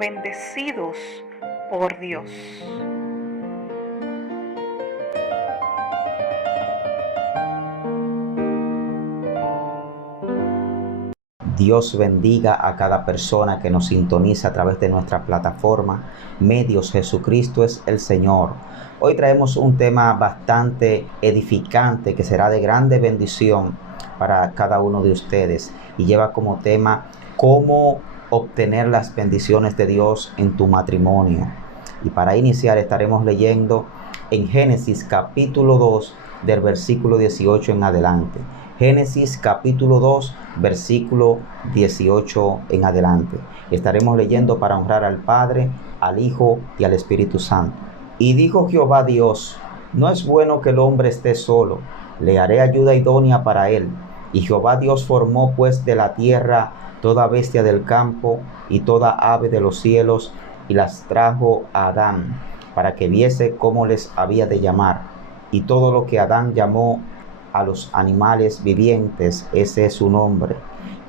bendecidos por Dios. Dios bendiga a cada persona que nos sintoniza a través de nuestra plataforma Medios Jesucristo es el Señor. Hoy traemos un tema bastante edificante que será de grande bendición para cada uno de ustedes y lleva como tema cómo obtener las bendiciones de Dios en tu matrimonio. Y para iniciar estaremos leyendo en Génesis capítulo 2 del versículo 18 en adelante. Génesis capítulo 2, versículo 18 en adelante. Estaremos leyendo para honrar al Padre, al Hijo y al Espíritu Santo. Y dijo Jehová Dios: no es bueno que el hombre esté solo, le haré ayuda idónea para él. Y Jehová Dios formó pues de la tierra toda bestia del campo y toda ave de los cielos, y las trajo a Adán, para que viese cómo les había de llamar. Y todo lo que Adán llamó a los animales vivientes, ese es su nombre.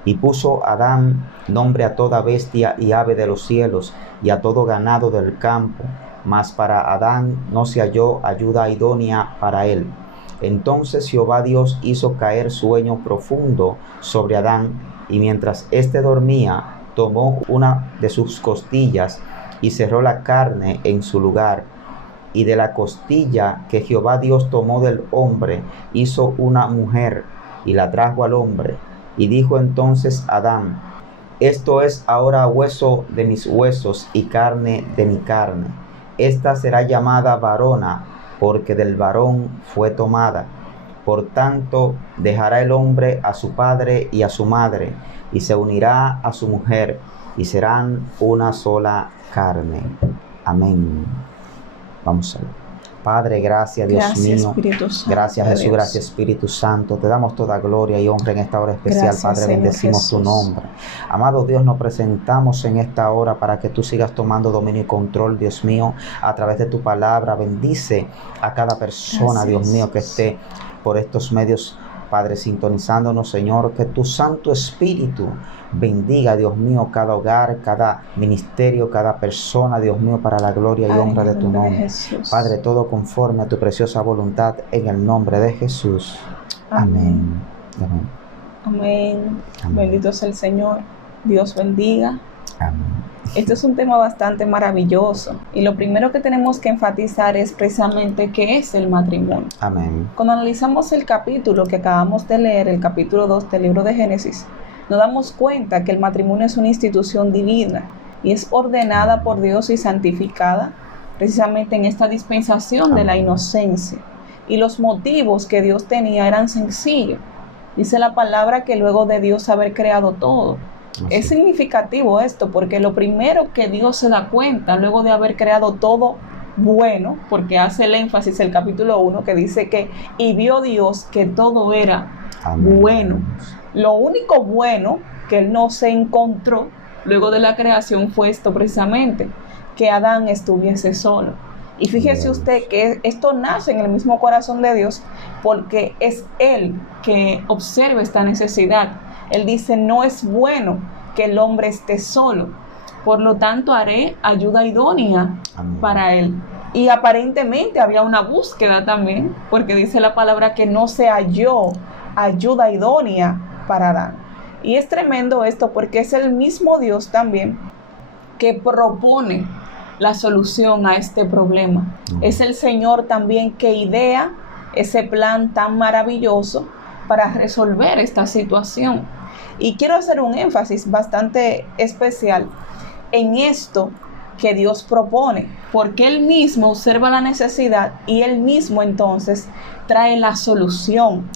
Y puso Adán nombre a toda bestia y ave de los cielos y a todo ganado del campo, mas para Adán no se halló ayuda idónea para él. Entonces Jehová Dios hizo caer sueño profundo sobre Adán, y mientras éste dormía, tomó una de sus costillas y cerró la carne en su lugar. Y de la costilla que Jehová Dios tomó del hombre, hizo una mujer y la trajo al hombre. Y dijo entonces Adán: esto es ahora hueso de mis huesos y carne de mi carne. Esta será llamada varona, porque del varón fue tomada. Por tanto, dejará el hombre a su padre y a su madre, y se unirá a su mujer, y serán una sola carne. Amén. Vamos a ver. Padre, gracias Dios mío. Gracias Jesús, gracias Espíritu Santo. Te damos toda gloria y honra en esta hora especial. Gracias, Padre, Señor, bendecimos Jesús. Tu nombre. Amado Dios, nos presentamos en esta hora para que tú sigas tomando dominio y control, Dios mío, a través de tu palabra. Bendice a cada persona, gracias, Dios mío, que esté por estos medios, Padre, sintonizándonos, Señor. Que tu Santo Espíritu bendiga, Dios mío, cada hogar, cada ministerio, cada persona, Dios mío, para la gloria y honra de tu nombre. Padre, todo conforme a tu preciosa voluntad, en el nombre de Jesús. Amén. Amén. Amén. Amén. Bendito sea el Señor. Dios bendiga. Amén. Este es un tema bastante maravilloso y lo primero que tenemos que enfatizar es precisamente qué es el matrimonio. Amén. Cuando analizamos el capítulo que acabamos de leer, el capítulo 2 del libro de Génesis, nos damos cuenta que el matrimonio es una institución divina y es ordenada por Dios y santificada precisamente en esta dispensación de la inocencia. Y los motivos que Dios tenía eran sencillos. Dice la palabra que luego de Dios haber creado todo. Es significativo esto porque lo primero que Dios se da cuenta luego de haber creado todo bueno, porque hace el énfasis el capítulo 1 que dice que y vio Dios que todo era bueno. Lo único bueno que él no se encontró luego de la creación fue esto precisamente, que Adán estuviese solo. Y fíjese usted que esto nace en el mismo corazón de Dios porque es Él que observa esta necesidad. Él dice, no es bueno que el hombre esté solo, por lo tanto haré ayuda idónea para él. Y aparentemente había una búsqueda también, porque dice la palabra que no se halló ayuda idónea para Adán. Y es tremendo esto porque es el mismo Dios también que propone la solución a este problema. Es el Señor también que idea ese plan tan maravilloso para resolver esta situación. Y quiero hacer un énfasis bastante especial en esto que Dios propone, porque Él mismo observa la necesidad y Él mismo entonces trae la solución.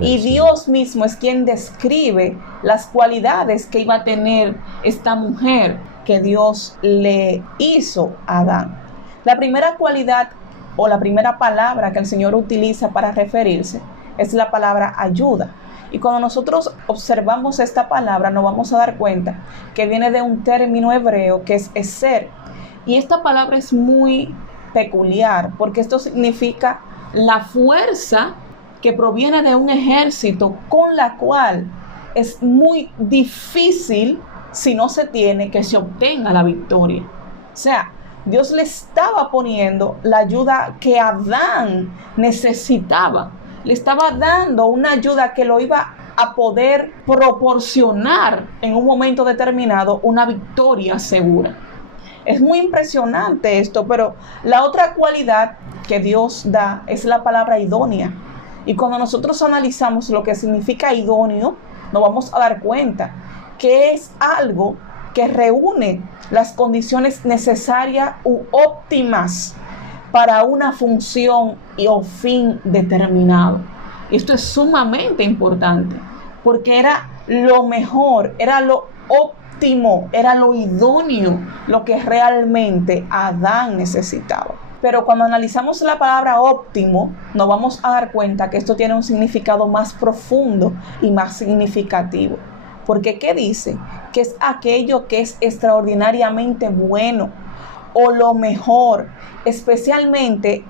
Y Dios mismo es quien describe las cualidades que iba a tener esta mujer que Dios le hizo a Adán. La primera cualidad o la primera palabra que el Señor utiliza para referirse es la palabra ayuda. Y cuando nosotros observamos esta palabra nos vamos a dar cuenta que viene de un término hebreo que es eser. Y esta palabra es muy peculiar porque esto significa la fuerza que proviene de un ejército con la cual es muy difícil si no se tiene, que se obtenga la victoria. O sea, Dios le estaba poniendo la ayuda que Adán necesitaba. Le estaba dando una ayuda que lo iba a poder proporcionar en un momento determinado una victoria segura. Es muy impresionante esto, pero la otra cualidad que Dios da es la palabra idónea. Y cuando nosotros analizamos lo que significa idóneo, nos vamos a dar cuenta que es algo que reúne las condiciones necesarias u óptimas para una función o fin determinado. Y esto es sumamente importante, porque era lo mejor, era lo óptimo, era lo idóneo, lo que realmente Adán necesitaba. Pero cuando analizamos la palabra óptimo, nos vamos a dar cuenta que esto tiene un significado más profundo y más significativo. Porque ¿qué dice? Que es aquello que es extraordinariamente bueno o lo mejor, especialmente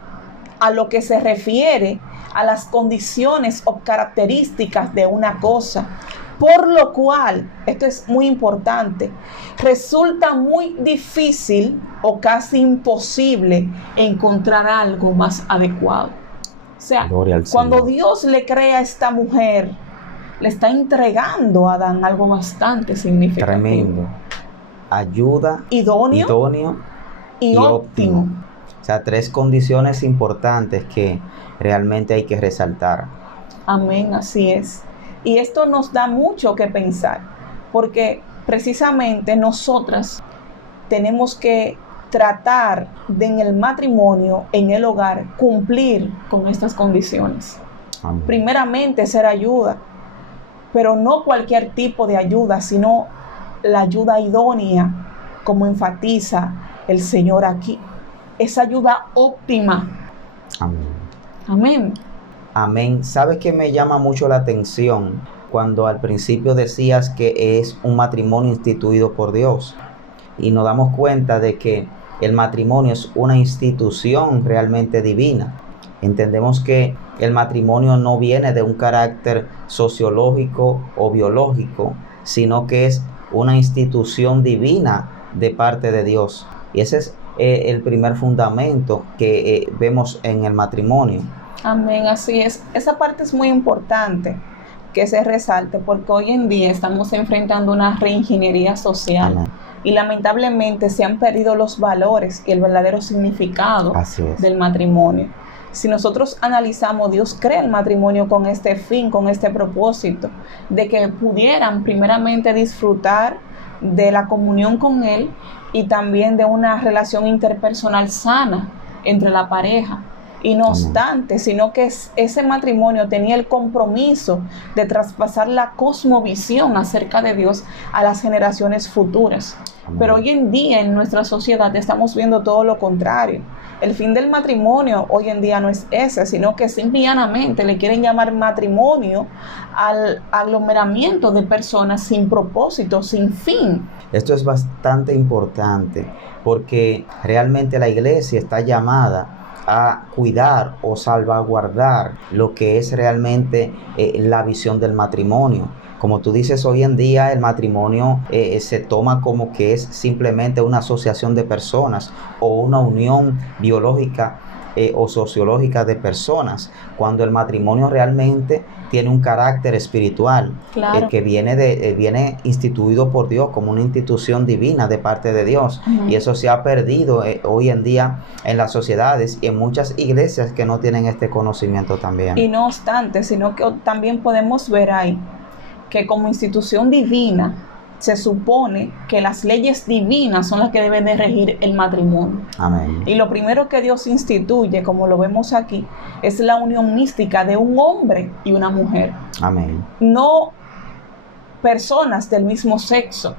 a lo que se refiere a las condiciones o características de una cosa. Por lo cual, esto es muy importante, resulta muy difícil o casi imposible encontrar algo más adecuado. O sea, cuando Dios le crea a esta mujer, le está entregando a Adán algo bastante significativo. Tremendo. Ayuda, idóneo y óptimo. O sea, 3 condiciones importantes que realmente hay que resaltar. Amén, así es. Y esto nos da mucho que pensar, porque precisamente nosotras tenemos que tratar de en el matrimonio, en el hogar, cumplir con estas condiciones. Amén. Primeramente, ser ayuda, pero no cualquier tipo de ayuda, sino la ayuda idónea, como enfatiza el Señor aquí. Esa ayuda óptima. Amén. Amén. Amén. ¿Sabes qué me llama mucho la atención? Cuando al principio decías que es un matrimonio instituido por Dios. Y nos damos cuenta de que el matrimonio es una institución realmente divina. Entendemos que el matrimonio no viene de un carácter sociológico o biológico, sino que es una institución divina de parte de Dios. Y ese es el primer fundamento que vemos en el matrimonio. Amén, así es. Esa parte es muy importante que se resalte, porque hoy en día estamos enfrentando una reingeniería social. Amén. Y lamentablemente se han perdido los valores y el verdadero significado del matrimonio. Si nosotros analizamos, Dios crea el matrimonio con este fin, con este propósito, de que pudieran primeramente disfrutar de la comunión con Él y también de una relación interpersonal sana entre la pareja. Y no obstante, sino que ese matrimonio tenía el compromiso de traspasar la cosmovisión acerca de Dios a las generaciones futuras. Amén. Pero hoy en día en nuestra sociedad estamos viendo todo lo contrario. El fin del matrimonio hoy en día no es ese, sino que simplemente le quieren llamar matrimonio al aglomeramiento de personas sin propósito, sin fin. Esto es bastante importante porque realmente la iglesia está llamada a cuidar o salvaguardar lo que es realmente la visión del matrimonio. Como tú dices, hoy en día el matrimonio se toma como que es simplemente una asociación de personas o una unión biológica o sociológica de personas, cuando el matrimonio realmente tiene un carácter espiritual. Claro. Que viene instituido por Dios como una institución divina de parte de Dios. Y eso se ha perdido hoy en día en las sociedades y en muchas iglesias que no tienen este conocimiento también. Y no obstante, sino que también podemos ver ahí que como institución divina se supone que las leyes divinas son las que deben de regir el matrimonio. Amén. Y lo primero que Dios instituye, como lo vemos aquí, es la unión mística de un hombre y una mujer. Amén. No personas del mismo sexo,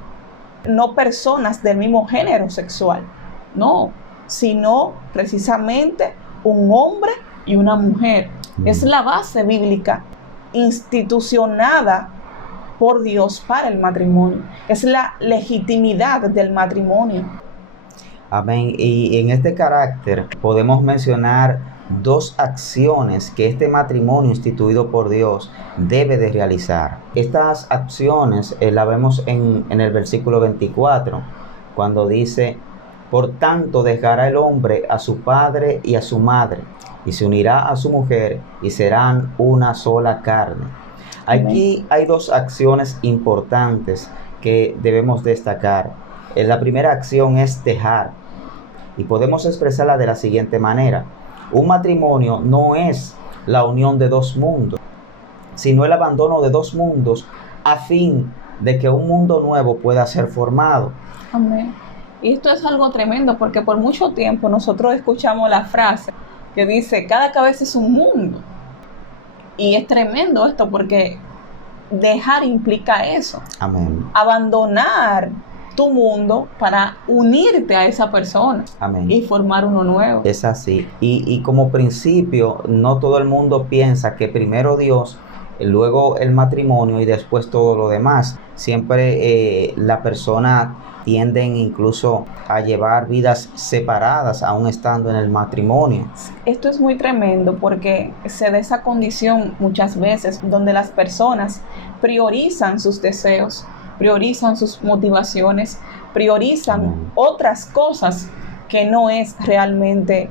no personas del mismo género sexual, no, sino precisamente un hombre y una mujer. Es la base bíblica institucionada por Dios para el matrimonio. Es la legitimidad del matrimonio. Amén. Y en este carácter podemos mencionar dos acciones que este matrimonio instituido por Dios debe de realizar. Estas acciones las vemos en el versículo 24, cuando dice: por tanto dejará el hombre a su padre y a su madre, y se unirá a su mujer, y serán una sola carne. Aquí hay dos acciones importantes que debemos destacar. La primera acción es dejar, y podemos expresarla de la siguiente manera: un matrimonio no es la unión de dos mundos, sino el abandono de dos mundos a fin de que un mundo nuevo pueda ser formado. Amén. Y esto es algo tremendo, porque por mucho tiempo nosotros escuchamos la frase que dice: cada cabeza es un mundo. Y es tremendo esto, porque dejar implica eso. Amén. Abandonar tu mundo para unirte a esa persona. Amén. Y formar uno nuevo. Es así. Y como principio, no todo el mundo piensa que primero Dios, luego el matrimonio y después todo lo demás. Siempre la persona tienden incluso a llevar vidas separadas aún estando en el matrimonio. Esto es muy tremendo, porque se da esa condición muchas veces donde las personas priorizan sus deseos, priorizan sus motivaciones, priorizan otras cosas que no es realmente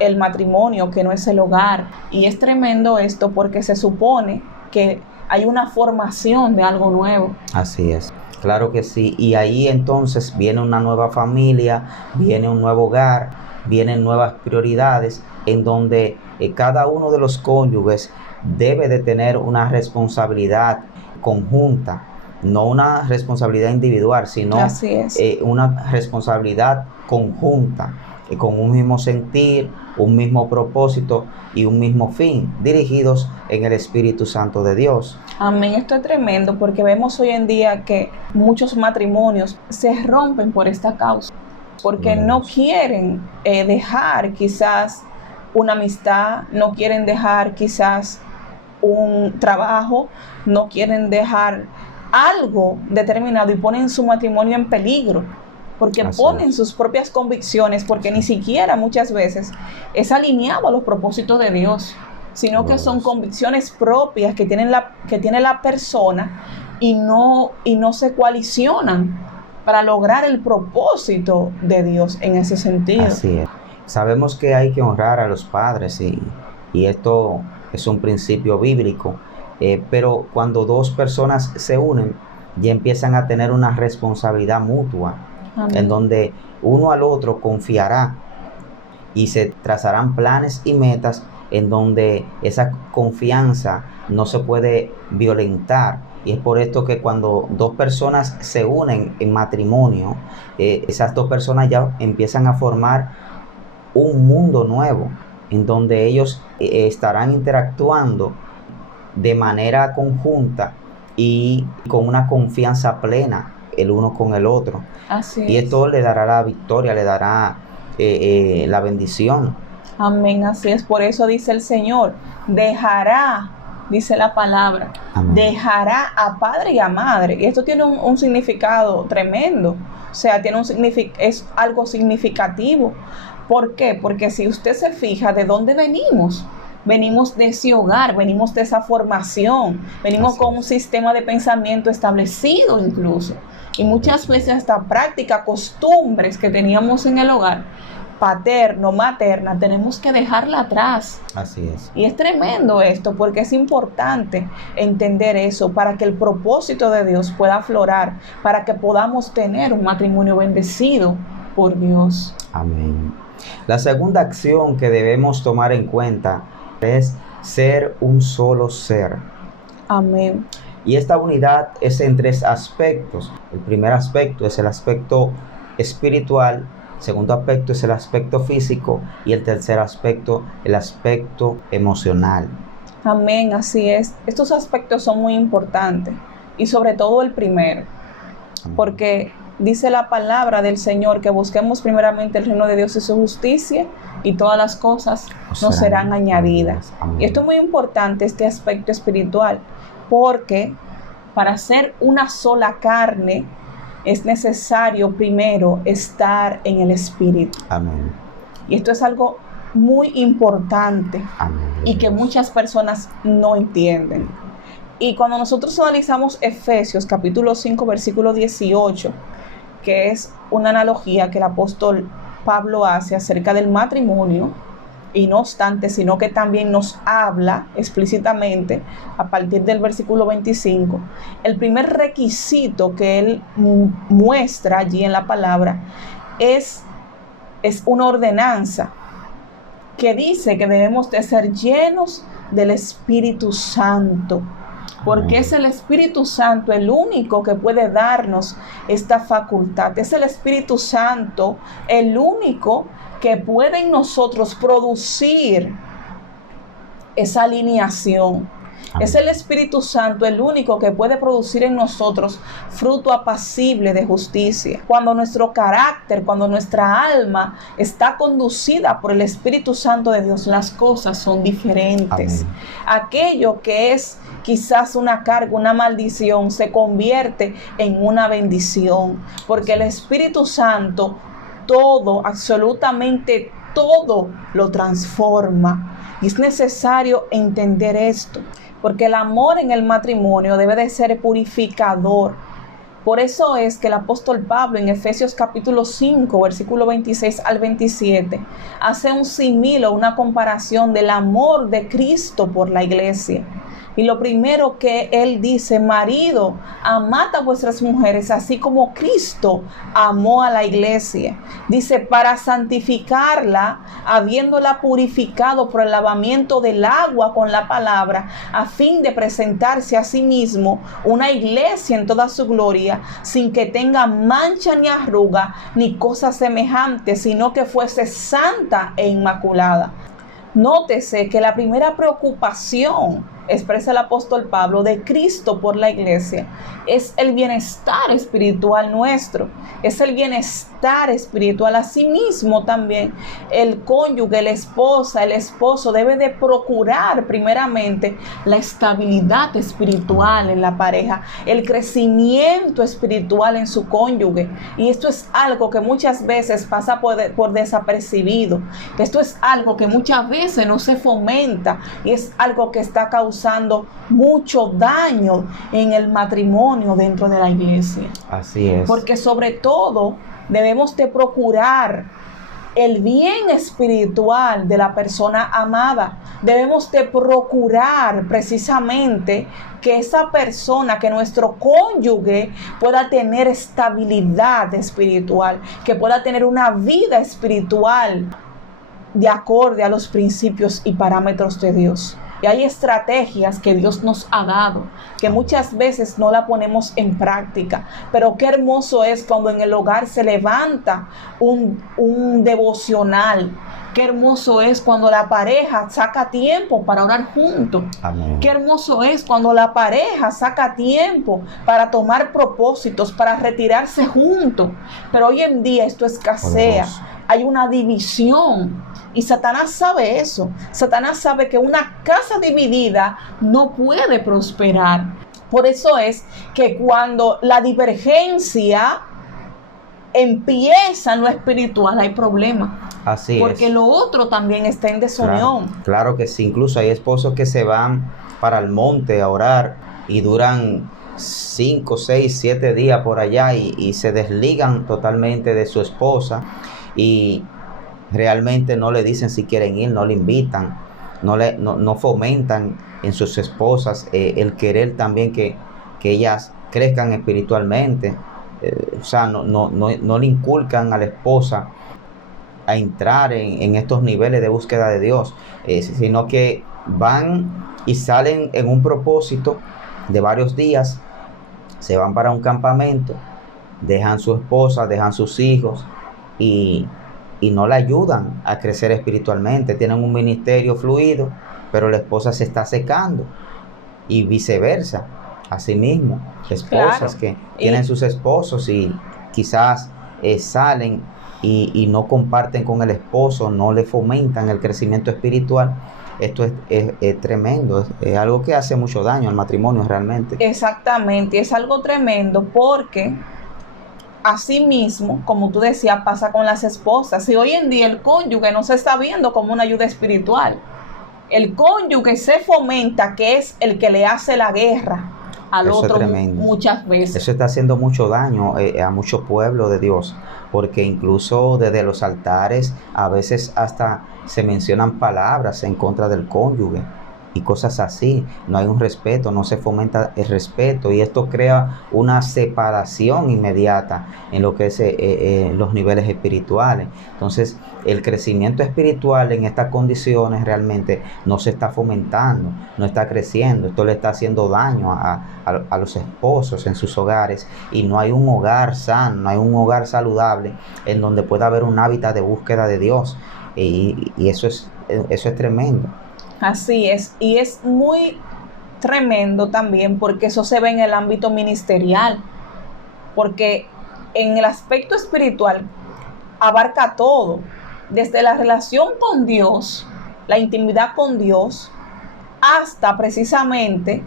el matrimonio, que no es el hogar. Y es tremendo esto, porque se supone que hay una formación de algo nuevo. Así es. Claro que sí, y ahí entonces viene una nueva familia, viene un nuevo hogar, vienen nuevas prioridades, en donde cada uno de los cónyuges debe de tener una responsabilidad conjunta, no una responsabilidad individual, sino una responsabilidad conjunta, con un mismo sentir, un mismo propósito y un mismo fin, dirigidos en el Espíritu Santo de Dios. Amén. Esto es tremendo, porque vemos hoy en día que muchos matrimonios se rompen por esta causa, porque no quieren dejar quizás una amistad, no quieren dejar quizás un trabajo, no quieren dejar algo determinado y ponen su matrimonio en peligro, porque ponen sus propias convicciones, porque ni siquiera muchas veces es alineado a los propósitos de Dios, sino que son convicciones propias que tiene la persona, y no se coalicionan para lograr el propósito de Dios en ese sentido. Así es. Sabemos que hay que honrar a los padres, y esto es un principio bíblico, pero cuando dos personas se unen, ya empiezan a tener una responsabilidad mutua. Amén. En donde uno al otro confiará y se trazarán planes y metas, en donde esa confianza no se puede violentar. Y es por esto que cuando dos personas se unen en matrimonio, esas dos personas ya empiezan a formar un mundo nuevo, en donde ellos estarán interactuando de manera conjunta y con una confianza plena el uno con el otro. Así y esto le dará la victoria, le dará la bendición. Amén, así es. Por eso dice el Señor: dejará, dice la palabra, amén, dejará a padre y a madre. Y esto tiene un significado tremendo. O sea, es algo significativo. ¿Por qué? Porque si usted se fija de dónde venimos de ese hogar, venimos de esa formación, venimos con un sistema de pensamiento establecido incluso. Y muchas veces hasta prácticas, costumbres que teníamos en el hogar, paterno, materna, tenemos que dejarla atrás. Así es. Y es tremendo esto, porque es importante entender eso para que el propósito de Dios pueda aflorar, para que podamos tener un matrimonio bendecido por Dios. Amén. La segunda acción que debemos tomar en cuenta es ser un solo ser. Amén. Y esta unidad es en tres aspectos. El primer aspecto es el aspecto espiritual, el segundo aspecto es el aspecto físico, y el tercer aspecto, el aspecto emocional. Amén, así es. Estos aspectos son muy importantes, y sobre todo el primero, porque dice la palabra del Señor que busquemos primeramente el reino de Dios y su justicia, y todas las cosas nos serán añadidas. Y esto es muy importante, este aspecto espiritual, porque para ser una sola carne es necesario primero estar en el Espíritu. Amén. Y esto es algo muy importante Amén. y que muchas personas no entienden. Y cuando nosotros analizamos Efesios capítulo 5 versículo 18, que es una analogía que el apóstol Pablo hace acerca del matrimonio, y no obstante, sino que también nos habla explícitamente a partir del versículo 25, el primer requisito que él muestra allí en la palabra es una ordenanza que dice que debemos de ser llenos del Espíritu Santo, porque es el Espíritu Santo el único que puede darnos esta facultad. Es el Espíritu Santo el único que puede en nosotros producir esa alineación. Amén. Es el Espíritu Santo el único que puede producir en nosotros fruto apacible de justicia. Cuando nuestro carácter, cuando nuestra alma está conducida por el Espíritu Santo de Dios, las cosas son diferentes. Amén. Aquello que es quizás una carga, una maldición, se convierte en una bendición, porque el Espíritu Santo todo, absolutamente todo lo transforma. Y es necesario entender esto, porque el amor en el matrimonio debe de ser purificador. Por eso es que el apóstol Pablo en Efesios capítulo 5, versículo 26 al 27, hace un símil o una comparación del amor de Cristo por la iglesia. Y lo primero que él dice: marido, amad a vuestras mujeres, así como Cristo amó a la iglesia. Dice, para santificarla, habiéndola purificado por el lavamiento del agua con la palabra, a fin de presentarse a sí mismo una iglesia en toda su gloria, sin que tenga mancha ni arruga, ni cosa semejante, sino que fuese santa e inmaculada. Nótese que la primera preocupación, expresa el apóstol Pablo, de Cristo por la iglesia es el bienestar espiritual nuestro, es el bienestar espiritual. Asimismo también el cónyuge, la esposa, el esposo debe de procurar primeramente la estabilidad espiritual en la pareja, el crecimiento espiritual en su cónyuge, y esto es algo que muchas veces pasa por desapercibido. Esto es algo que muchas veces no se fomenta y es algo que está causando mucho daño en el matrimonio dentro de la iglesia. Así es. Porque sobre todo debemos de procurar el bien espiritual de la persona amada. Debemos de procurar precisamente que esa persona, que nuestro cónyuge pueda tener estabilidad espiritual, que pueda tener una vida espiritual de acorde a los principios y parámetros de Dios. Y hay estrategias que Dios nos ha dado, que muchas veces no la ponemos en práctica. Pero qué hermoso es cuando en el hogar se levanta un devocional. Qué hermoso es cuando la pareja saca tiempo para orar juntos. Amén. Qué hermoso es cuando la pareja saca tiempo para tomar propósitos, para retirarse juntos. Pero hoy en día esto escasea. Poderoso. Hay una división. Y Satanás sabe eso. Satanás sabe que una casa dividida no puede prosperar. Por eso es que cuando la divergencia empieza en lo espiritual, hay problema. Así es. Porque lo otro también está en desunión. Claro que sí. Incluso hay esposos que se van para el monte a orar y duran 5, 6, 7 días por allá y se desligan totalmente de su esposa, y realmente no le dicen si quieren ir, no le invitan, no fomentan en sus esposas el querer también que ellas crezcan espiritualmente. O sea, no le inculcan a la esposa a entrar en estos niveles de búsqueda de Dios, sino que van y salen en un propósito de varios días, se van para un campamento, dejan su esposa, dejan sus hijos y no la ayudan a crecer espiritualmente. Tienen un ministerio fluido, pero la esposa se está secando, y viceversa. Asimismo, esposas que tienen sus esposos y quizás salen y no comparten con el esposo, no le fomentan el crecimiento espiritual. Esto es tremendo, es algo que hace mucho daño al matrimonio realmente. Exactamente, es algo tremendo, porque Asimismo, como tú decías, pasa con las esposas. Si hoy en día el cónyuge no se está viendo como una ayuda espiritual, el cónyuge se fomenta que es el que le hace la guerra al Eso otro es tremendo. muchas veces. Eso está haciendo mucho daño a mucho pueblo de Dios, porque incluso desde los altares a veces hasta se mencionan palabras en contra del cónyuge y cosas así. No hay un respeto, no se fomenta el respeto, y esto crea una separación inmediata en lo que es los niveles espirituales. Entonces, el crecimiento espiritual en estas condiciones realmente no se está fomentando, no está creciendo. Esto le está haciendo daño a los esposos en sus hogares, y no hay un hogar sano, no hay un hogar saludable en donde pueda haber un hábitat de búsqueda de Dios, y eso es tremendo. Así es, y es muy tremendo también porque eso se ve en el ámbito ministerial, porque en el aspecto espiritual abarca todo, desde la relación con Dios, la intimidad con Dios, hasta precisamente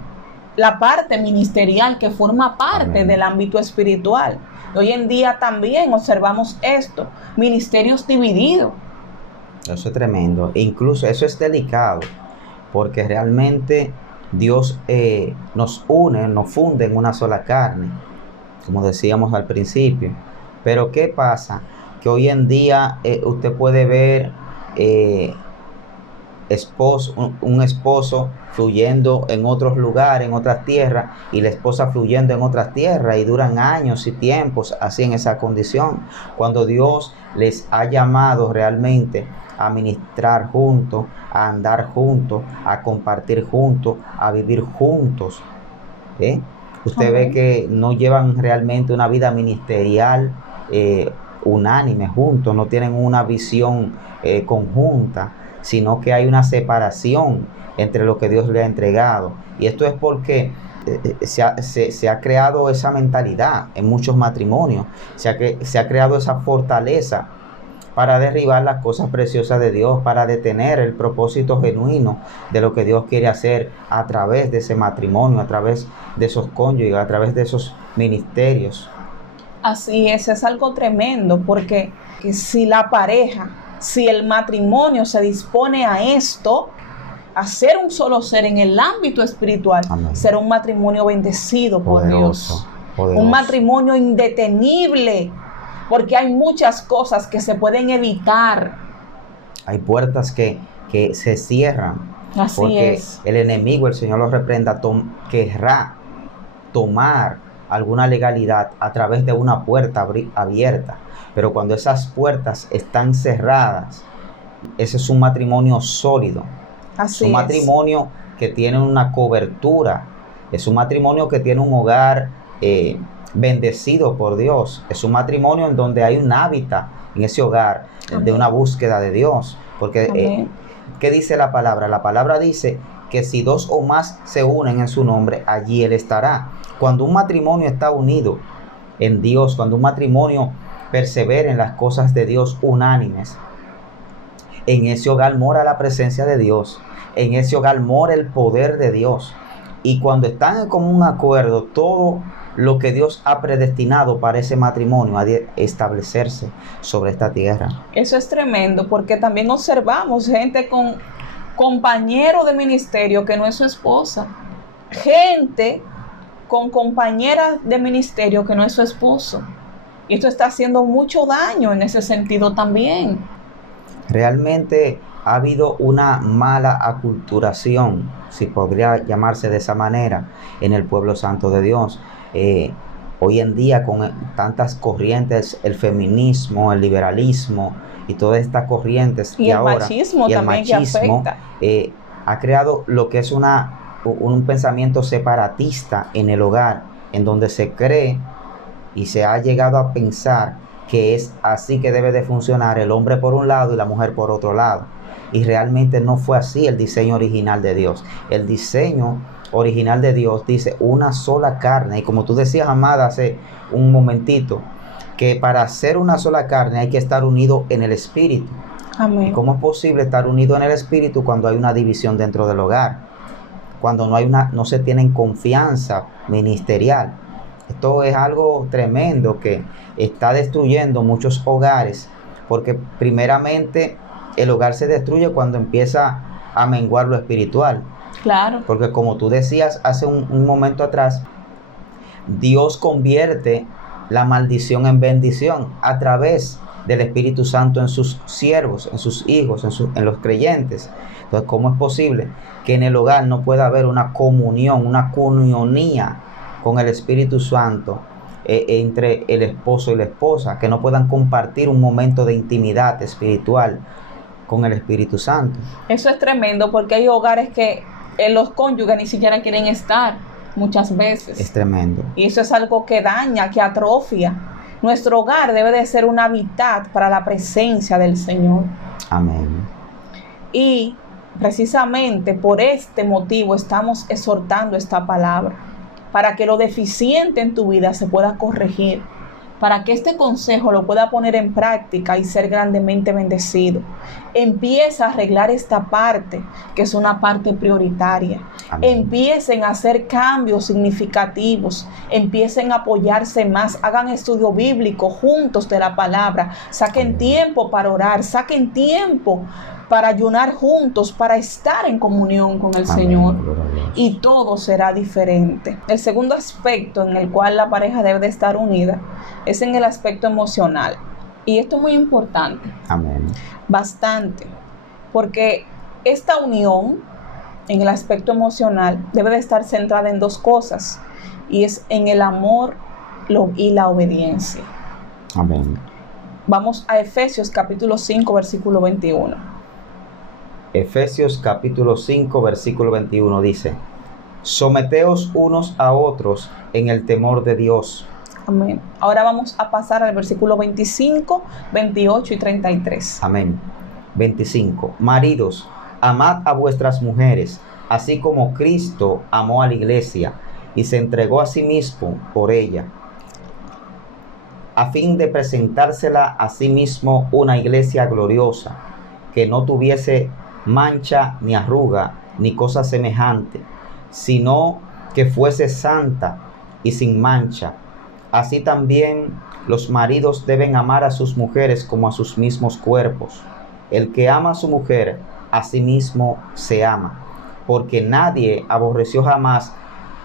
la parte ministerial que forma parte Amén. del ámbito espiritual. Hoy en día también observamos esto, ministerios divididos. Eso es tremendo. Incluso eso es delicado, porque realmente Dios nos une, nos funde en una sola carne, como decíamos al principio. Pero ¿qué pasa? Que hoy en día usted puede ver un esposo fluyendo en otros lugares, en otras tierras, y la esposa fluyendo en otras tierras, y duran años y tiempos así en esa condición, cuando Dios les ha llamado realmente a ministrar juntos, a andar juntos, a compartir juntos, a vivir juntos. Usted ve que no llevan realmente una vida ministerial unánime, juntos, no tienen una visión conjunta, sino que hay una separación entre lo que Dios le ha entregado. Y esto es porque se ha creado esa mentalidad en muchos matrimonios, se ha creado esa fortaleza para derribar las cosas preciosas de Dios, para detener el propósito genuino de lo que Dios quiere hacer a través de ese matrimonio, a través de esos cónyuges, a través de esos ministerios. Así es algo tremendo, porque si la pareja, si el matrimonio se dispone a esto, a ser un solo ser en el ámbito espiritual, Amén. será un matrimonio bendecido por Poderoso, Dios. poderoso. Un matrimonio indetenible, porque hay muchas cosas que se pueden evitar. Hay puertas que se cierran. Así porque es. el enemigo, el Señor lo reprenda, querrá tomar alguna legalidad a través de una puerta abierta. Pero cuando esas puertas están cerradas, ese es un matrimonio sólido. Así es un matrimonio que tiene una cobertura. Es un matrimonio que tiene un hogar bendecido por Dios. Es un matrimonio en donde hay un hábitat en ese hogar. Amén. De una búsqueda de Dios. Porque, ¿qué dice la palabra? La palabra dice que si dos o más se unen en su nombre, allí Él estará. Cuando un matrimonio está unido en Dios, cuando un matrimonio persevera en las cosas de Dios unánimes, en ese hogar mora la presencia de Dios, en ese hogar mora el poder de Dios. Y cuando están en común acuerdo, todo lo que Dios ha predestinado para ese matrimonio ha de establecerse sobre esta tierra. Eso es tremendo, porque también observamos gente con compañero de ministerio que no es su esposa, gente con compañera de ministerio que no es su esposo. Y esto está haciendo mucho daño en ese sentido también. Realmente ha habido una mala aculturación, si podría llamarse de esa manera, en el pueblo santo de Dios. Hoy en día, con tantas corrientes, el feminismo, el liberalismo y todas estas corrientes, y el machismo también que afecta, ha creado lo que es un pensamiento separatista en el hogar, en donde se cree y se ha llegado a pensar que es así que debe de funcionar el hombre por un lado y la mujer por otro lado. Y realmente no fue así el diseño original de Dios. El diseño original de Dios dice una sola carne. Y como tú decías, amada, hace un momentito, que para ser una sola carne hay que estar unido en el espíritu. Amén. ¿Y cómo es posible estar unido en el espíritu cuando hay una división dentro del hogar? Cuando no se tienen confianza ministerial. Esto es algo tremendo que está destruyendo muchos hogares, porque primeramente el hogar se destruye cuando empieza a menguar lo espiritual. Claro. Porque como tú decías hace un momento atrás, Dios convierte la maldición en bendición a través del Espíritu Santo en sus siervos, en sus hijos, en los creyentes. Entonces, ¿cómo es posible que en el hogar no pueda haber una comunión, una coinonía con el Espíritu Santo entre el esposo y la esposa, que no puedan compartir un momento de intimidad espiritual con el Espíritu Santo? Eso es tremendo, porque hay hogares que los cónyuges ni siquiera quieren estar muchas veces. Es tremendo. Y eso es algo que daña, que atrofia. Nuestro hogar debe de ser un hábitat para la presencia del Señor. Amén. Y precisamente por este motivo estamos exhortando esta palabra, para que lo deficiente en tu vida se pueda corregir, para que este consejo lo pueda poner en práctica y ser grandemente bendecido. Empieza a arreglar esta parte, que es una parte prioritaria. Amén. Empiecen a hacer cambios significativos, empiecen a apoyarse más, hagan estudio bíblico juntos de la palabra, saquen Amén. tiempo para orar, saquen tiempo para ayunar juntos, para estar en comunión con el Amén. Señor, Gloria a Dios. y todo será diferente. El segundo aspecto en el cual la pareja debe de estar unida es en el aspecto emocional. Y esto es muy importante, Amén. bastante, porque esta unión en el aspecto emocional debe de estar centrada en dos cosas, y es en el amor y la obediencia. Amén. Vamos a Efesios capítulo 5, versículo 21. Efesios capítulo 5, versículo 21 dice: someteos unos a otros en el temor de Dios. Amén. Ahora vamos a pasar al versículo 25, 28 y 33. Amén. 25. Maridos, amad a vuestras mujeres, así como Cristo amó a la iglesia y se entregó a sí mismo por ella, a fin de presentársela a sí mismo una iglesia gloriosa, que no tuviese mancha ni arruga ni cosa semejante, sino que fuese santa y sin mancha. Así también los maridos deben amar a sus mujeres como a sus mismos cuerpos. El que ama a su mujer, a sí mismo se ama, porque nadie aborreció jamás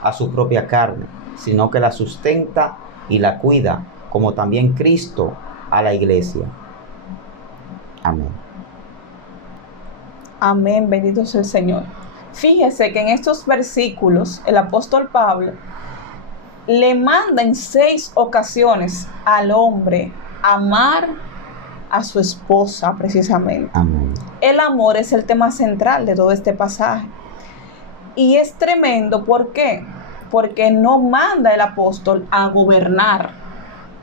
a su propia carne, sino que la sustenta y la cuida, como también Cristo a la iglesia. Amén. Amén, bendito sea el Señor. Fíjese que en estos versículos el apóstol Pablo le manda en 6 ocasiones al hombre amar a su esposa, precisamente. Amén. El amor es el tema central de todo este pasaje. Y es tremendo, ¿por qué? Porque no manda el apóstol a gobernar.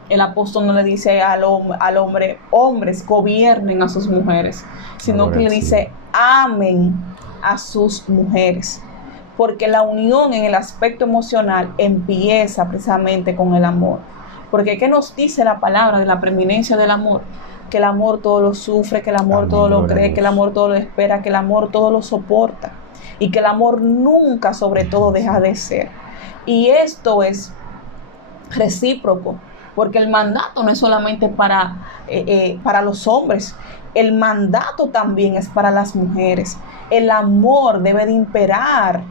El apóstol no le dice al hombre, hombres, gobiernen a sus mujeres, sino que le dice, amen a sus mujeres. Porque la unión en el aspecto emocional empieza precisamente con el amor. Porque ¿qué nos dice la palabra de la preeminencia del amor? Que el amor todo lo sufre, que el amor Amén, todo lo gloria a cree, Dios. que el amor todo lo espera, que el amor todo lo soporta. Y que el amor nunca, sobre todo, deja de ser. Y esto es recíproco, porque el mandato no es solamente para los hombres, el mandato también es para las mujeres. El amor debe de imperar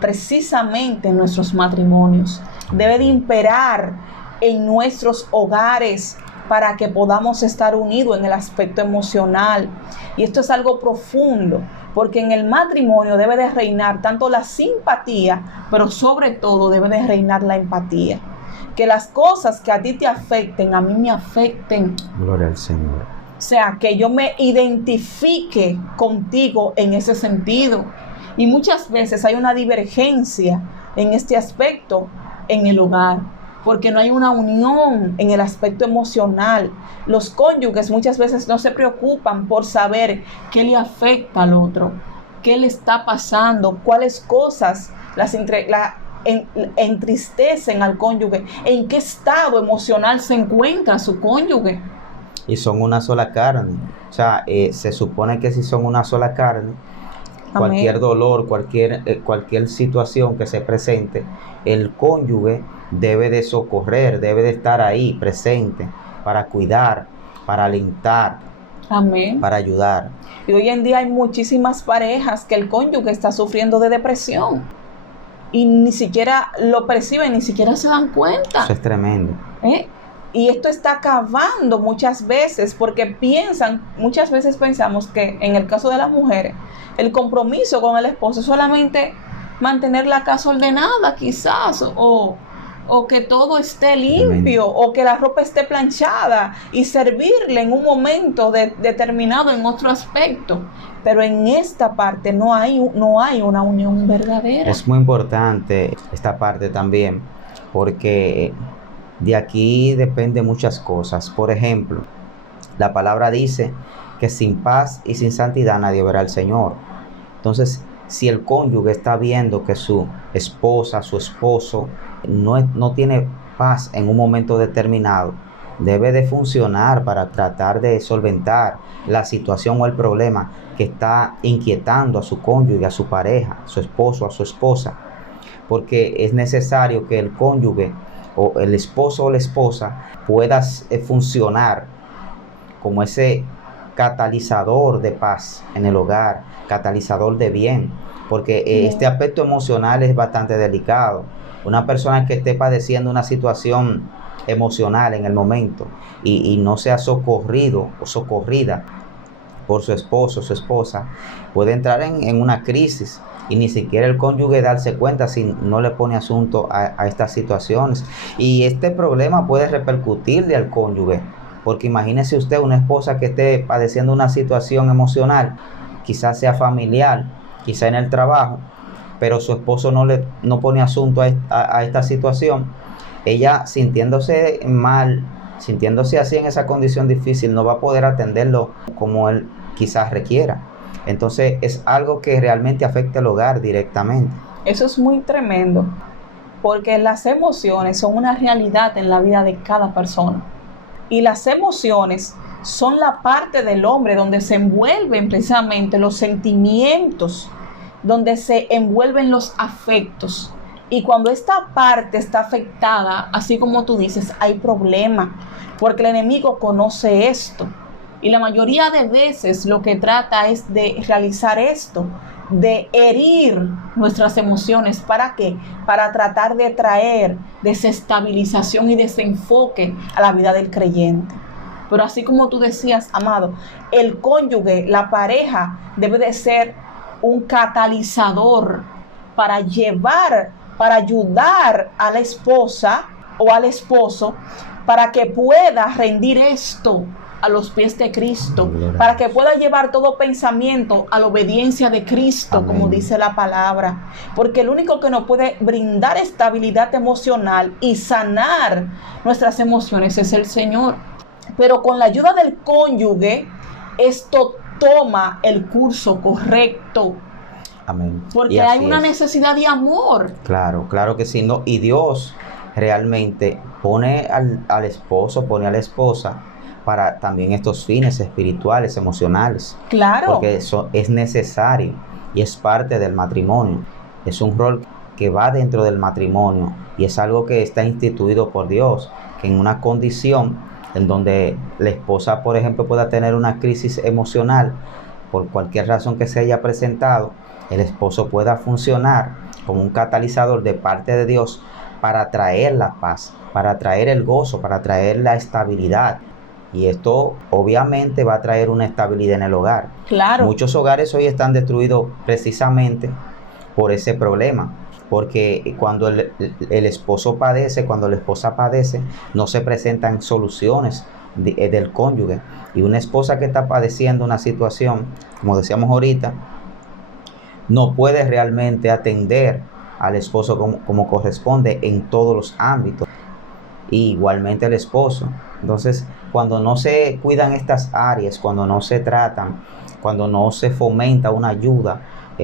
precisamente en nuestros matrimonios, debe de imperar en nuestros hogares para que podamos estar unidos en el aspecto emocional. Y esto es algo profundo, porque en el matrimonio debe de reinar tanto la simpatía, pero sobre todo debe de reinar la empatía. Que las cosas que a ti te afecten, a mí me afecten. Gloria al Señor. O sea, que yo me identifique contigo en ese sentido. Y muchas veces hay una divergencia en este aspecto en el hogar, porque no hay una unión en el aspecto emocional. Los cónyuges muchas veces no se preocupan por saber qué le afecta al otro, qué le está pasando, cuáles cosas entristecen al cónyuge, en qué estado emocional se encuentra su cónyuge. Y son una sola carne. O sea, se supone que si son una sola carne, cualquier dolor, cualquier situación que se presente, el cónyuge debe de socorrer, debe de estar ahí presente para cuidar, para alentar, Amén. para ayudar. Y hoy en día hay muchísimas parejas que el cónyuge está sufriendo de depresión y ni siquiera lo perciben, ni siquiera se dan cuenta. Eso es tremendo. Y esto está acabando muchas veces porque muchas veces pensamos que en el caso de las mujeres, el compromiso con el esposo es solamente mantener la casa ordenada quizás, o que todo esté limpio, o que la ropa esté planchada y servirle en un momento determinado en otro aspecto. Pero en esta parte no hay una unión verdadera. Es muy importante esta parte también, porque de aquí depende muchas cosas. Por ejemplo, la palabra dice que sin paz y sin santidad nadie verá al Señor. Entonces, si el cónyuge está viendo que su esposa, su esposo, no tiene paz en un momento determinado, debe de funcionar para tratar de solventar la situación o el problema que está inquietando a su cónyuge, a su pareja, a su esposo, a su esposa. Porque es necesario que el cónyuge o el esposo o la esposa pueda funcionar como ese catalizador de paz en el hogar, catalizador de bien, porque este aspecto emocional es bastante delicado. Una persona que esté padeciendo una situación emocional en el momento y no sea socorrido o socorrida por su esposo o su esposa, puede entrar en una crisis y ni siquiera el cónyuge darse cuenta si no le pone asunto a estas situaciones. Y este problema puede repercutirle al cónyuge, porque imagínese usted una esposa que esté padeciendo una situación emocional, quizás sea familiar, quizás en el trabajo, pero su esposo no pone asunto a esta situación. Ella, sintiéndose mal, sintiéndose así en esa condición difícil, no va a poder atenderlo como él quizás requiera. Entonces es algo que realmente afecta al hogar directamente. Eso es muy tremendo, porque las emociones son una realidad en la vida de cada persona. Y las emociones son la parte del hombre donde se envuelven precisamente los sentimientos, donde se envuelven los afectos. Y cuando esta parte está afectada, así como tú dices, hay problema, porque el enemigo conoce esto. Y la mayoría de veces lo que trata es de realizar esto, de herir nuestras emociones. ¿Para qué? Para tratar de traer desestabilización y desenfoque a la vida del creyente. Pero así como tú decías, amado, el cónyuge, la pareja, debe de ser un catalizador para ayudar a la esposa o al esposo para que pueda rendir esto a los pies de Cristo, para que pueda llevar todo pensamiento a la obediencia de Cristo. Amén. Como dice la palabra, porque el único que nos puede brindar estabilidad emocional y sanar nuestras emociones es el Señor. Pero con la ayuda del cónyuge, esto toma el curso correcto. Amén. Porque hay una necesidad de amor. Claro, claro que sí, no. Y Dios realmente pone al esposo, pone a la esposa para también estos fines espirituales, emocionales. Claro. Porque eso es necesario y es parte del matrimonio. Es un rol que va dentro del matrimonio y es algo que está instituido por Dios, que en una condición en donde la esposa, por ejemplo, pueda tener una crisis emocional por cualquier razón que se haya presentado, el esposo pueda funcionar como un catalizador de parte de Dios para traer la paz, para traer el gozo, para traer la estabilidad. Y esto obviamente va a traer una estabilidad en el hogar. Claro. Muchos hogares hoy están destruidos precisamente por ese problema. Porque cuando el esposo padece, cuando la esposa padece, no se presentan soluciones del cónyuge. Y una esposa que está padeciendo una situación, como decíamos ahorita, no puede realmente atender al esposo como corresponde en todos los ámbitos. Y igualmente el esposo. Entonces, cuando no se cuidan estas áreas, cuando no se tratan, cuando no se fomenta una ayuda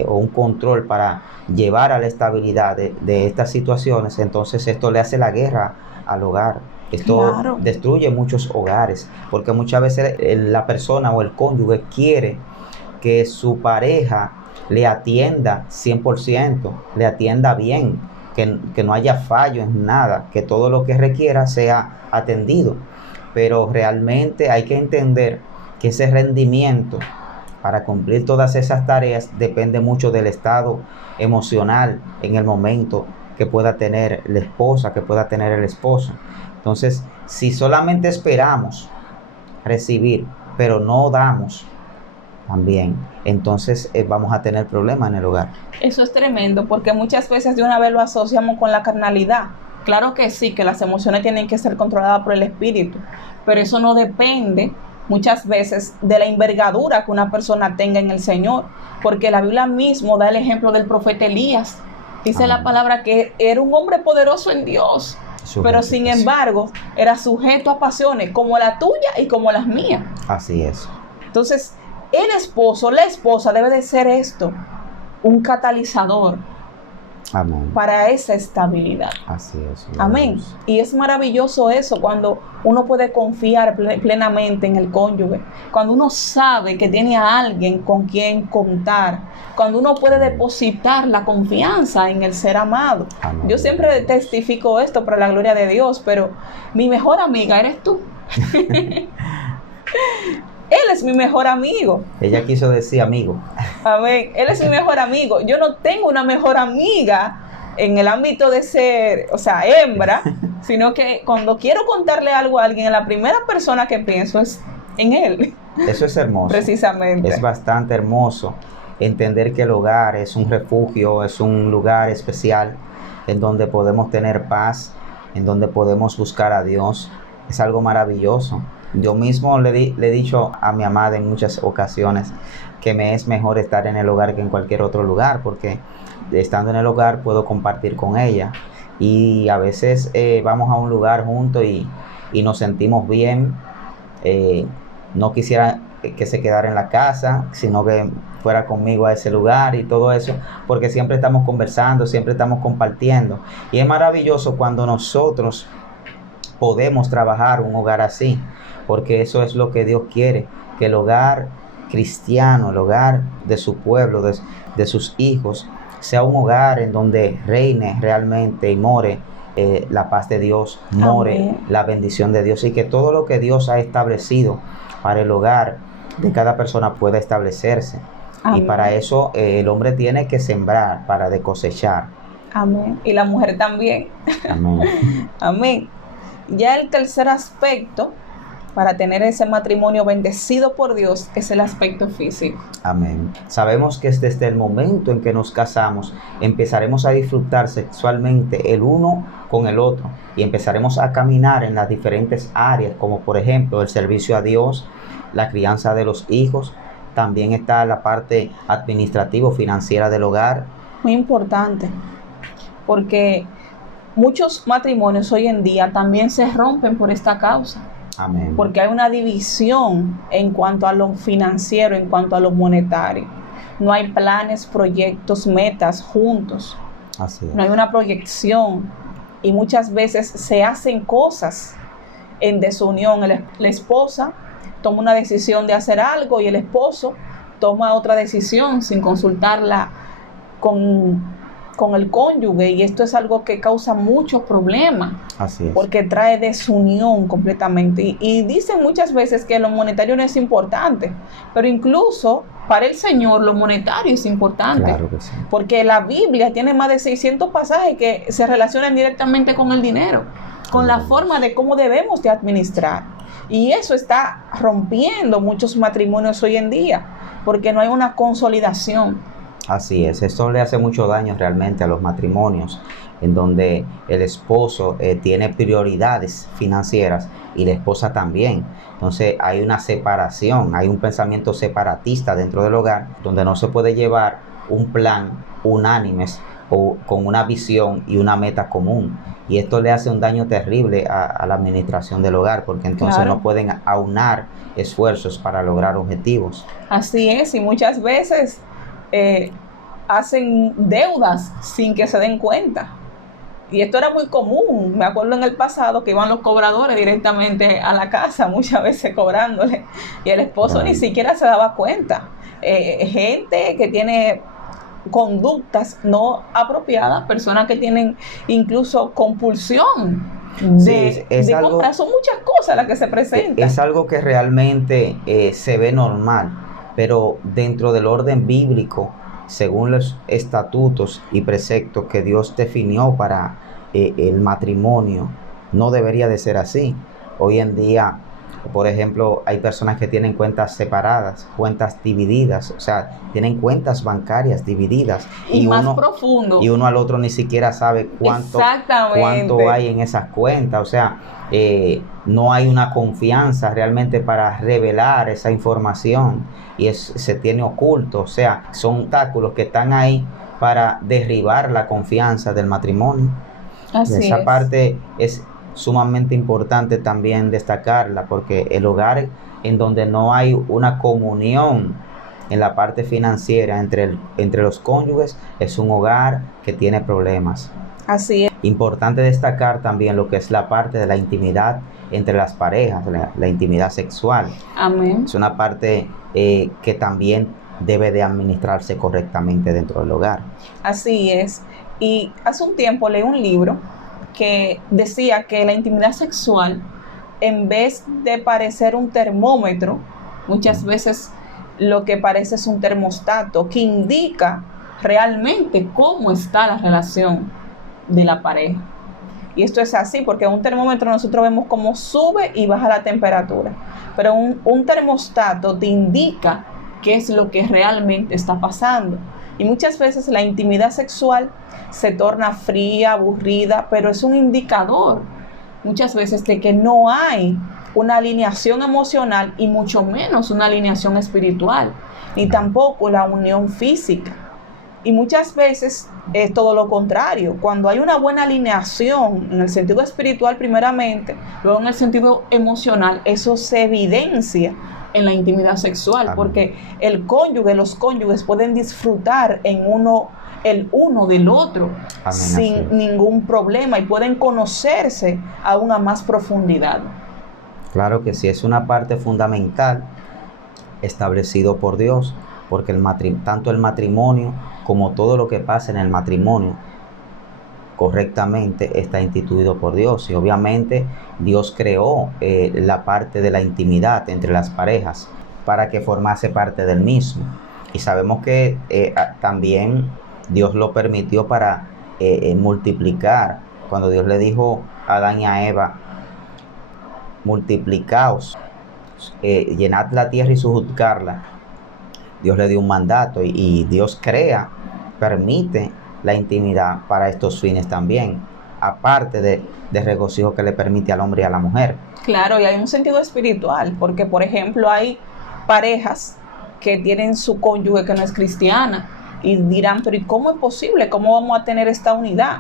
o un control para llevar a la estabilidad de estas situaciones, entonces esto le hace la guerra al hogar. Esto claro. Destruye muchos hogares, porque muchas veces la persona o el cónyuge quiere que su pareja le atienda 100%, le atienda bien, que no haya fallo en nada, que todo lo que requiera sea atendido. Pero realmente hay que entender que ese rendimiento para cumplir todas esas tareas depende mucho del estado emocional en el momento que pueda tener la esposa, que pueda tener el esposo. Entonces, si solamente esperamos recibir, pero no damos también, entonces vamos a tener problemas en el hogar. Eso es tremendo, porque muchas veces de una vez lo asociamos con la carnalidad. Claro que sí, que las emociones tienen que ser controladas por el espíritu, pero eso no depende muchas veces de la envergadura que una persona tenga en el Señor, porque la Biblia mismo da el ejemplo del profeta Elías. Dice la palabra que era un hombre poderoso en Dios, pero sin embargo era sujeto a pasiones como la tuya y como las mías. Así es. Entonces, el esposo, la esposa debe de ser esto, un catalizador. Amén. Para esa estabilidad. Así es. Amén. Y es maravilloso eso, cuando uno puede confiar plenamente en el cónyuge, cuando uno sabe que tiene a alguien con quien contar, cuando uno puede depositar la confianza en el ser amado. Amén. Yo siempre testifico esto para la gloria de Dios, pero mi mejor amiga eres tú. Él es mi mejor amigo. Ella quiso decir amigo. Amén. Él es mi mejor amigo. Yo no tengo una mejor amiga en el ámbito de ser, o sea, hembra, sino que cuando quiero contarle algo a alguien, la primera persona que pienso es en él. Eso es hermoso. Precisamente. Es bastante hermoso entender que el hogar es un refugio, es un lugar especial en donde podemos tener paz, en donde podemos buscar a Dios. Es algo maravilloso. Yo mismo le he dicho a mi amada en muchas ocasiones que me es mejor estar en el hogar que en cualquier otro lugar, porque estando en el hogar puedo compartir con ella, y a veces vamos a un lugar juntos y nos sentimos bien. No quisiera que se quedara en la casa, sino que fuera conmigo a ese lugar y todo eso, porque siempre estamos conversando, siempre estamos compartiendo, y es maravilloso cuando nosotros podemos trabajar un hogar así, porque eso es lo que Dios quiere, que el hogar cristiano, el hogar de su pueblo, de sus hijos, sea un hogar en donde reine realmente y more la paz de Dios, more Amén. la bendición de Dios, y que todo lo que Dios ha establecido para el hogar de cada persona pueda establecerse. Amén. Y para eso el hombre tiene que sembrar para de cosechar. Amén. Y la mujer también. Amén. Amén. Ya el tercer aspecto para tener ese matrimonio bendecido por Dios es el aspecto físico. Amén. Sabemos que desde el momento en que nos casamos empezaremos a disfrutar sexualmente el uno con el otro, y empezaremos a caminar en las diferentes áreas, como por ejemplo el servicio a Dios, la crianza de los hijos. También está la parte administrativa financiera del hogar. Muy importante, porque muchos matrimonios hoy en día también se rompen por esta causa. Amén. Porque hay una división en cuanto a lo financiero, en cuanto a lo monetario. No hay planes, proyectos, metas juntos. Así es. No hay una proyección. Y muchas veces se hacen cosas en desunión. La esposa toma una decisión de hacer algo y el esposo toma otra decisión sin consultarla con el cónyuge, y esto es algo que causa muchos problemas. Así es. Porque trae desunión completamente. Y dicen muchas veces que lo monetario no es importante, pero incluso para el Señor lo monetario es importante. Claro que sí. Porque la Biblia tiene más de 600 pasajes que se relacionan directamente con el dinero, con la forma de cómo debemos de administrar. Y eso está rompiendo muchos matrimonios hoy en día, porque no hay una consolidación. Así es, esto le hace mucho daño realmente a los matrimonios, en donde el esposo tiene prioridades financieras y la esposa también. Entonces hay una separación, hay un pensamiento separatista dentro del hogar, donde no se puede llevar un plan unánimes o con una visión y una meta común. Y esto le hace un daño terrible a la administración del hogar, porque entonces Claro. no pueden aunar esfuerzos para lograr objetivos. Así es, y muchas veces hacen deudas sin que se den cuenta. Y esto era muy común. Me acuerdo en el pasado que iban los cobradores directamente a la casa, muchas veces cobrándole, y el esposo ni siquiera se daba cuenta. Gente que tiene conductas no apropiadas, personas que tienen incluso compulsión Sí, es de algo, comprar. Son muchas cosas las que se presentan. es algo que realmente se ve normal, pero dentro del orden bíblico, según los estatutos y preceptos que Dios definió para el matrimonio, no debería de ser así. Hoy en día, por ejemplo, hay personas que tienen cuentas separadas, cuentas divididas, o sea, tienen cuentas bancarias divididas y más profundo. Y uno al otro ni siquiera sabe cuánto hay en esas cuentas. O sea, no hay una confianza realmente para revelar esa información y se tiene oculto. O sea, son obstáculos que están ahí para derribar la confianza del matrimonio. Esa parte es sumamente importante también destacarla, porque el hogar en donde no hay una comunión en la parte financiera entre los cónyuges es un hogar que tiene problemas. Así es. Importante destacar también lo que es la parte de la intimidad entre las parejas, la intimidad sexual. Amén. Es una parte que también debe de administrarse correctamente dentro del hogar. Así es. Y hace un tiempo leí un libro que decía que la intimidad sexual, en vez de parecer un termómetro, muchas veces lo que parece es un termostato que indica realmente cómo está la relación de la pareja. Y esto es así, porque un termómetro nosotros vemos cómo sube y baja la temperatura, pero un termostato te indica qué es lo que realmente está pasando. Y muchas veces la intimidad sexual se torna fría, aburrida, pero es un indicador muchas veces de que no hay una alineación emocional y mucho menos una alineación espiritual, ni tampoco la unión física. Y muchas veces es todo lo contrario. Cuando hay una buena alineación en el sentido espiritual primeramente, luego en el sentido emocional, eso se evidencia en la intimidad sexual. Amén. Porque los cónyuges pueden disfrutar el uno del otro. Amén. Sin ningún problema, y pueden conocerse aún a más profundidad. Claro que sí, es una parte fundamental establecido por Dios, porque tanto el matrimonio como todo lo que pasa en el matrimonio correctamente está instituido por Dios. Y obviamente Dios creó la parte de la intimidad entre las parejas para que formase parte del mismo. Y sabemos que también Dios lo permitió para multiplicar. Cuando Dios le dijo a Adán y a Eva, multiplicaos, llenad la tierra y sujuzgarla, Dios le dio un mandato, y Dios permite la intimidad para estos fines también, aparte de regocijo que le permite al hombre y a la mujer. Claro, y hay un sentido espiritual, porque por ejemplo hay parejas que tienen su cónyuge que no es cristiana y dirán, pero ¿y cómo es posible? ¿Cómo vamos a tener esta unidad?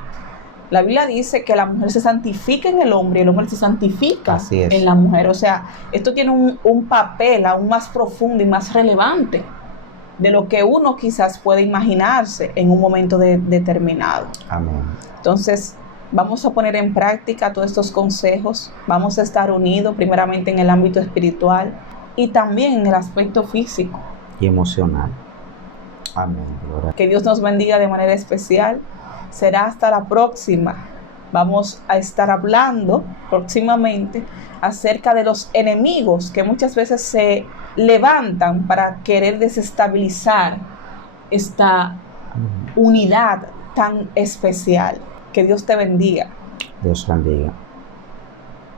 La Biblia dice que la mujer se santifica en el hombre y el hombre se santifica en la mujer. O sea, esto tiene un papel aún más profundo y más relevante de lo que uno quizás puede imaginarse en un momento determinado. Amén. Entonces, vamos a poner en práctica todos estos consejos. Vamos a estar unidos primeramente en el ámbito espiritual y también en el aspecto físico y emocional. Amén. Gloria. Que Dios nos bendiga de manera especial. Será hasta la próxima. Vamos a estar hablando próximamente acerca de los enemigos que muchas veces se levantan para querer desestabilizar esta unidad tan especial. Que Dios te bendiga. Dios bendiga.